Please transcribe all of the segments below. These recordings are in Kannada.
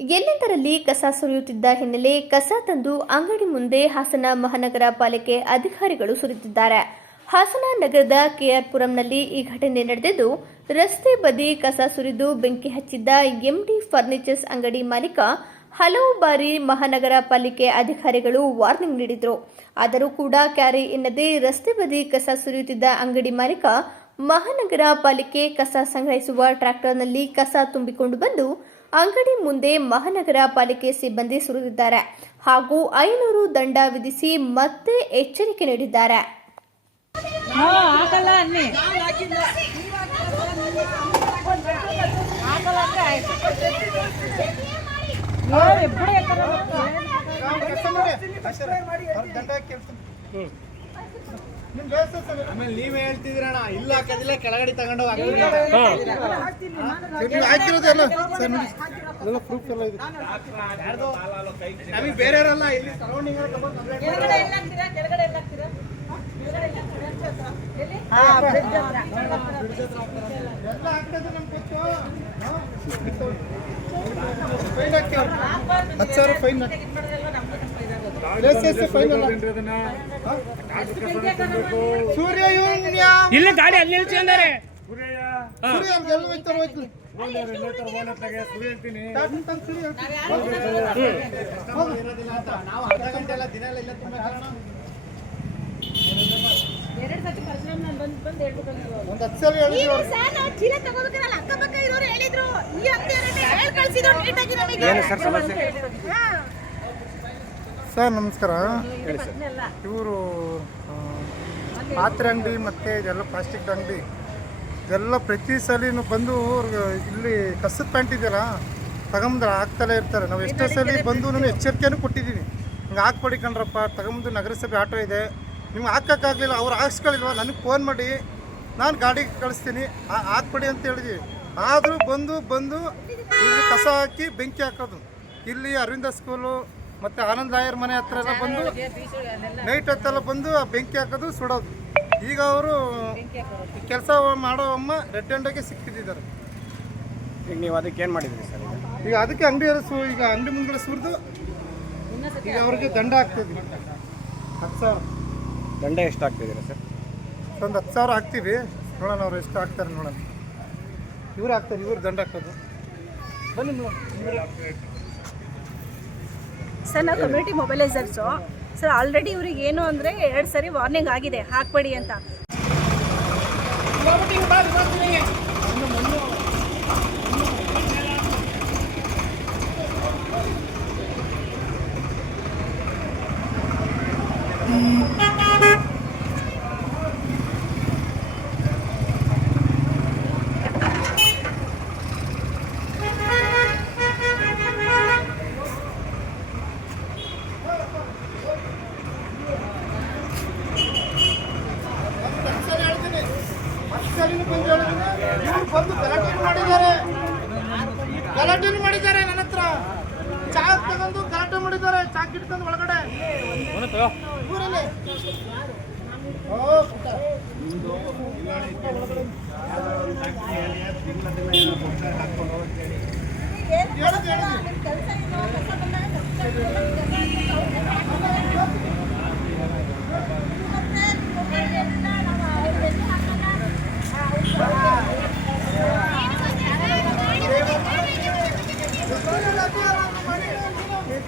ಎಲ್ಲೆಂದರಲ್ಲಿ ಕಸ ಸುರಿಯುತ್ತಿದ್ದ ಹಿನ್ನೆಲೆ ಕಸ ತಂದು ಅಂಗಡಿ ಮುಂದೆ ಹಾಸನ ಮಹಾನಗರ ಪಾಲಿಕೆ ಅಧಿಕಾರಿಗಳು ಸುರಿಯುತ್ತಿದ್ದಾರೆ. ಹಾಸನ ನಗರದ ಕೆಆರ್ಪುರಂನಲ್ಲಿ ಈ ಘಟನೆ ನಡೆದಿದ್ದು, ರಸ್ತೆ ಬದಿ ಕಸ ಸುರಿದು ಬೆಂಕಿ ಹಚ್ಚಿದ್ದ ಎಂಡಿ ಫರ್ನಿಚರ್ಸ್ ಅಂಗಡಿ ಮಾಲೀಕ ಹಲವು ಬಾರಿ ಮಹಾನಗರ ಪಾಲಿಕೆ ಅಧಿಕಾರಿಗಳು ವಾರ್ನಿಂಗ್ ನೀಡಿದ್ರು. ಆದರೂ ಕೂಡ ಕ್ಯಾರಿ ಎನ್ನದೆ ರಸ್ತೆ ಬದಿ ಕಸ ಸುರಿಯುತ್ತಿದ್ದ ಅಂಗಡಿ ಮಾಲೀಕ ಮಹಾನಗರ ಪಾಲಿಕೆ ಕಸ ಸಂಗ್ರಹಿಸುವ ಟ್ರ್ಯಾಕ್ಟರ್ನಲ್ಲಿ ಕಸ ತುಂಬಿಕೊಂಡು ಬಂದು ಅಂಗಡಿ ಮುಂದೆ ಮಹಾನಗರ ಪಾಲಿಕೆ ಸಿಬ್ಬಂದಿ ಸುರಿದಿದ್ದಾರೆ ಹಾಗೂ ಐನೂರು ದಂಡ ವಿಧಿಸಿ ಮತ್ತೆ ಎಚ್ಚರಿಕೆ ನೀಡಿದ್ದಾರೆ. ಹಾ ಆಮೇಲೆ ನೀವೇ ಹೇಳ್ತಿದ್ರಣ ಇಲ್ಲ ಹಾಕೋದಿಲ್ಲ ಕೆಳಗಡೆ ತಗೊಂಡೋಗಿ ನಮಗೆ ಇಲ್ಲಿ ಸರೌಂಡಿಂಗ್ ಹಾಕ್ಬಾರ್ದು ಹತ್ತು ಸಾವಿರ ಫೈನ್ ಸೂರ್ಯ ಇಲ್ಲ ಗಾಡಿ ಅಲ್ಲಿ ನಿಲ್ಸ್ಕೊಂಡಾರೆ ಸೂರ್ಯ ಹೋಯ್ತಾರೆ ಹೋಯ್ತು ಟಾಟನ್ ತಂದು ಸೂರ್ಯ ನಾವು ಅರ್ಧ ಗಂಟೆ ಎಲ್ಲ ದಿನ ಎಲ್ಲ ಇಲ್ಲ ತುಂಬ ಎರಡ್ ಸತಿ ಪರಶುರಾಮ್ ನಾನು ಬಂದ್ ಬಂದ್ ಹೇಳ್ಬೇಕಂದ್ರು ಒಂದು ಹತ್ತು ಸಲ ಹೇಳಿದ್ವಿ ಅವ್ರು. ಸರ್ ನಾವು ಸರ್ ನಮಸ್ಕಾರ. ಇವರು ಪಾತ್ರೆ ಅಂಗಡಿ ಮತ್ತು ಇದೆಲ್ಲ ಪ್ಲಾಸ್ಟಿಕ್ ಅಂಗಡಿ. ಇದೆಲ್ಲ ಪ್ರತಿ ಸಲಿನೂ ಬಂದು ಅವ್ರಿಗೆ ಇಲ್ಲಿ ಕಸದ ಪ್ಯಾಂಟ್ ಇದೆಯಲ್ಲ ತಗೊಂಬಂದ್ರೆ ಹಾಕ್ತಲೇ ಇರ್ತಾರೆ. ನಾವು ಎಷ್ಟೋ ಸಲ ಬಂದು ನಾನು ಎಚ್ಚರಿಕೆನೂ ಕೊಟ್ಟಿದ್ದೀವಿ ಹಿಂಗೆ ಹಾಕ್ಕೊಡಿ ಕಣ್ರಪ್ಪ ತಗೊಂಬಂದು ನಗರಸಭೆ ಆಟೋ ಇದೆ. ನಿಮ್ಗೆ ಹಾಕೋಕ್ಕಾಗಲಿಲ್ಲ ಅವ್ರು ಹಾಕ್ಸ್ಕೊಳ್ಳಿಲ್ವ? ನನಗೆ ಫೋನ್ ಮಾಡಿ ನಾನು ಗಾಡಿ ಕಳಿಸ್ತೀನಿ. ಹಾಕ್ಬೇಡಿ ಅಂತ ಹೇಳಿದ್ವಿ. ಆದರೂ ಬಂದು ಬಂದು ಇಲ್ಲಿ ಕಸ ಹಾಕಿ ಬೆಂಕಿ ಹಾಕೋದು. ಇಲ್ಲಿ ಅರವಿಂದ ಸ್ಕೂಲು ಮತ್ತು ಆನಂದ್ ರಾಯರ್ ಮನೆ ಹತ್ರ ಎಲ್ಲ ಬಂದು ನೈಟ್ ಹೊತ್ತೆಲ್ಲ ಬಂದು ಆ ಬೆಂಕಿ ಹಾಕೋದು ಸುಡೋದು. ಈಗ ಅವರು ಕೆಲಸ ಮಾಡೋ ಅಮ್ಮ ರೆಡ್ ಹ್ಯಾಂಡಾಗೆ ಸಿಕ್ಕಿದ್ದಾರೆ ಈಗ ನೀವು ಅದಕ್ಕೆ ಏನು ಮಾಡಿದ್ರಿ ಸರ್ ಈಗ? ಈಗ ಅದಕ್ಕೆ ಅಂಗಡಿ ಸು ಈಗ ಅಂಗಡಿ ಮುಂದ್ಗಡೆ ಸುರಿದು ಈಗ ಅವ್ರಿಗೆ ದಂಡ ಹಾಕ್ತಿದ್ವಿ. ಹತ್ತು ಸಾವಿರ. ದಂಡ ಎಷ್ಟು ಹಾಕ್ತಿದ್ದೀರಾ ಸರ್? ಒಂದು ಹತ್ತು ಸಾವಿರ ಹಾಕ್ತೀವಿ. ನೋಡೋಣ ಅವ್ರು ಎಷ್ಟು ಹಾಕ್ತಾರೆ ನೋಡೋಣ. ಇವ್ರು ಹಾಕ್ತಾರೆ ಇವ್ರು ದಂಡ ಹಾಕೋದು. ಬನ್ನಿ ನೋಡಿ. ಸರ್, ನಾವು ಕಮ್ಯುನಿಟಿ ಮೊಬೈಲೈಸರ್ಸು ಸರ್ ಆಲ್ರೆಡಿ ಇವ್ರಿಗೆ ಏನು ಅಂದರೆ ಎರಡು ಸರಿ ವಾರ್ನಿಂಗ್ ಆಗಿದೆ. ಹಾಕ್ಬೇಡಿ ಅಂತ. ತಗೊಂಡು ಗಲಾಟೆ ಮಾಡಿದ್ದಾರೆ. ಚಾ ಕಿಟ್ಕೊಂಡು ಒಳಗಡೆ. ಊರಲ್ಲಿ.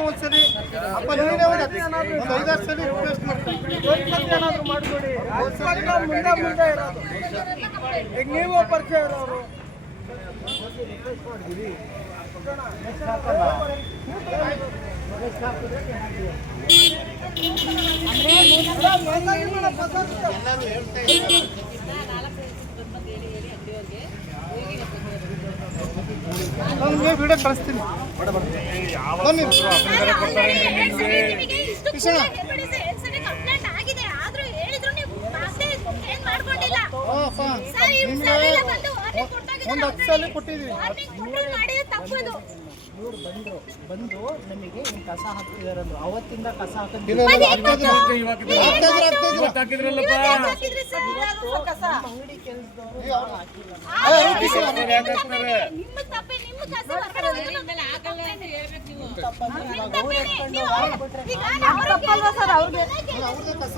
ಒಂದ್ಸಲಿ ಅಪ್ಪ ನೀನೇ ಒಂದು ಐದಾರು ಸಲ ರಿಕ್ವೆಸ್ಟ್ ಮಾಡ್ತೀನಿ ಈಗ ನೀವು ಪರಿಚಯ ಇರೋರು. ನಾನು ವಿಡಿಯೋ ಕಳಿಸ್ತೀನಿ. ಬನ್ನಿ. ಕಿಶಣ ಒಂದು ಹತ್ತು ಸಲ ಕೊಟ್ಟಿದ್ದೀವಿ ಇವ್ರು ಬಂದು ಬಂದು ನಮಗೆ ಈ ಕಸ ಹಾಕ್ತಿದಾರೆ ಅಂದ್ರು ಅವತ್ತಿಂದ ಕಸ ಹಾಕಿದ್ರು. ಕಸ. ಅಂಗಡಿ ಕೆಲಸದವರು. ಸರ್ ಅವ್ರಿಗೆ ಕಸ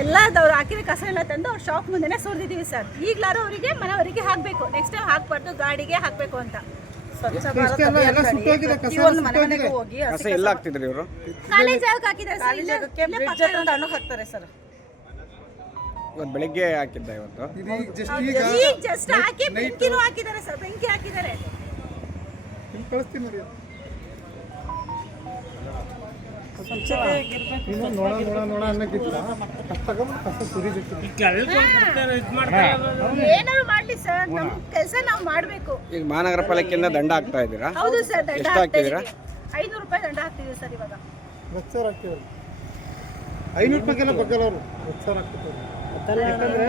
ಎಲ್ಲದವ್ರು ಹಾಕಿರೋ ಕಸ ಎಲ್ಲ ತಂದು ಅವ್ರ ಶಾಪ್ ಮುಂದೆನೆ ಸುರಿದಿದ್ದೀವಿ ಸರ್. ಈಗ್ಲಾರು ಅವರಿಗೆ ಮನೆಯವರಿಗೆ ಹಾಕ್ಬೇಕು. ನೆಕ್ಸ್ಟ್ ಟೈಮ್ ಹಾಕ್ಬಾರ್ದು ಗಾಡಿಗೆ ಹಾಕ್ಬೇಕು ಅಂತ. ಸ್ವಚ್ಛ ಭಾರತ್ ಎಲ್ಲ ಅಭಿಯಾನ ಸುಟ್ಟೋಗಿದೆ, ಕಸ ಈ ಒಂದು ಮನೆ ಮನೆಗೆ ಹೋಗಿ ಕಸ ಎಲ್ಲ ಹಾಕ್ತಿದ್ರಿ ಇವರು? ಕಾಲೇಜ್ ಜಾಗಕ್ಕೆ ಹಾಕಿದ್ದಾರೆ ಸರ್ ಖಾಲಿ ಇಲ್ಲೇ- ಜಾಗಕ್ಕೆ ಇಲ್ಲೇ ಬ್ರಿಡ್ಜ್ ಪಕ್ಕ ಹತ್ರ ಅಣ್ಣು ಹಾಕ್ತಾರೆ ಸರ್. ಇವತ್ತು ಬೆಳಿಗ್ಗೆ ಹಾಕಿದ್ದ ಇವತ್ತು? ಇದು ಈಗ just ಈಗ ಈಗ ಜಸ್ಟ್ ಹಾಕಿ ಬೆಂಕಿನೂ ಹಾಕಿದ್ದಾರೆ ಸರ್ ಬೆಂಕಿ ಹಾಕಿದ್ದಾರೆ. ಕಳಿಸ್ತೀನಿ ನೋಡಿ ಸ್ವಚ್ಛತೆ ಇರ್ಬೇಕು ಇನ್ನು ನೋಡ ನೋಡ ನೋಡ ಅನ್ನಕ್ಕಿಂತ ಕಸ ತಗೊಂಡು ಕಸ ಸುರಿಬೇಕು ಏನಾದ್ರು ಮಾಡ್ಲಿ ಸರ್ ನಮ್ ಕೆಲಸ ನಾವು ಮಾಡ್ಬೇಕು. ಈಗ ಮಹಾನಗರ ಪಾಲಿಕೆಯಿಂದ ದಂಡ ಹಾಕ್ತಾ ಇದ್ದೀರಾ? ಹೌದು ಸರ್ ದಂಡ ಎಷ್ಟು ಹಾಕ್ತಾ ಹಾಕ್ತಿದ್ದೀರಾ? ಐನೂರು ರೂಪಾಯಿ ದಂಡ ಹಾಕ್ತಿದ್ದೀವಿ ಸರ್ ಇವಾಗ. ಹತ್ತು ಸಾವಿರ ಹಾಕ್ತೀವಿ ಐನೂರು ರೂಪಾಯಿಗೆಲ್ಲ ಬಗ್ಗಲ್ಲ ಅವರು ಹತ್ತು ಸಾವಿರ ಹಾಕ್ತಿದ್ದಾರೆ ಯಾಕಂದ್ರೆ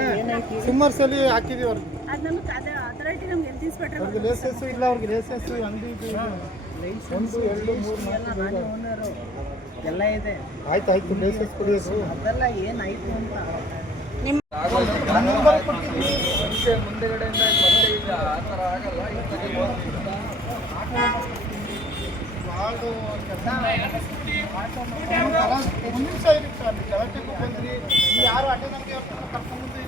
ಸುಮಾರು ಸಲ ಹಾಕಿದೀವಿ ಅವ್ರಿಗೆ ಅದು ನಮ್ಗೆ ಅಥಾರಿಟಿ ನಮ್ಗೆ ಹೆಲ್ತ್ ಇನ್ಸ್ಪೆಕ್ಟರ್ ಅವ್ರಿಗೆ ಇಲ್ಲ ಅವ್ರಿಗೆ ಲೇಸಸ್ಸು ಅಂಗಡಿ. ಒಂದು ಎರಡು ಮೂರು ಎಲ್ಲ ಆರು. ಓನರು ಎಲ್ಲ ಇದೆ. ಆಯ್ತು ಆಯ್ತು ಲೈಸೆನ್ಸ್ ಕೊಡೋದು ಅದೆಲ್ಲ ಏನಾಯ್ತು ಅಂತ. ನಿಮಿಷ ಇರುತ್ತೆ ಅಲ್ಲಿ ಗಲಾಟೆಗೂ ಬಂದ್ರಿ ಇಲ್ಲಿ ಯಾರು ಕರ್ಕೊಂಡು ನಿಮಿಷ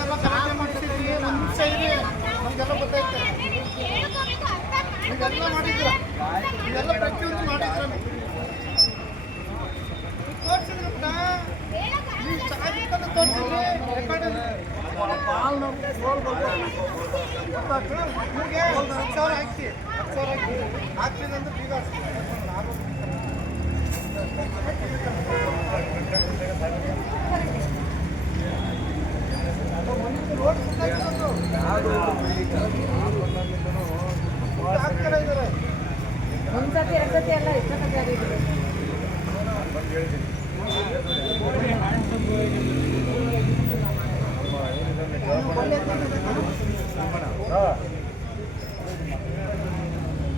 ಗಲಾಟೆ ಮಾಡ್ತಿದ್ರಿ ಒಂದು ನಿಮಿಷ ಇರಿ ನಮಗೆಲ್ಲ ಗೊತ್ತೈತೆ ಇದೆಲ್ಲ ಮಾಡಿದ್ರ ಇದೆಲ್ಲ ಪ್ರತಿಯೊಂದು ಮಾಡಿದ್ರ ತೋರಿಸಿದ್ರು ನೀವು ಚಾ ಕಿಟ್ಕೊಂಡು ತೋರಿಸಿದ್ರಿ ರೆಕಾರ್ಡ್ ಹಾಲು ನೋಡಿ ರೋಲ್ ಗೊತ್ತಾಯ್ತು ನಿಮಗೆ ಒಂದು ಹತ್ತು ಸಾವಿರ ಹಾಕಿ ಹತ್ತು ಸಾವಿರ ಹಾಕಿ. ಅಂದ್ರೆ ಬೀಗ. ಒಂದ್ಸತಿ ಎರಡ್ ಸತಿ ಎಲ್ಲ ಎಷ್ಟು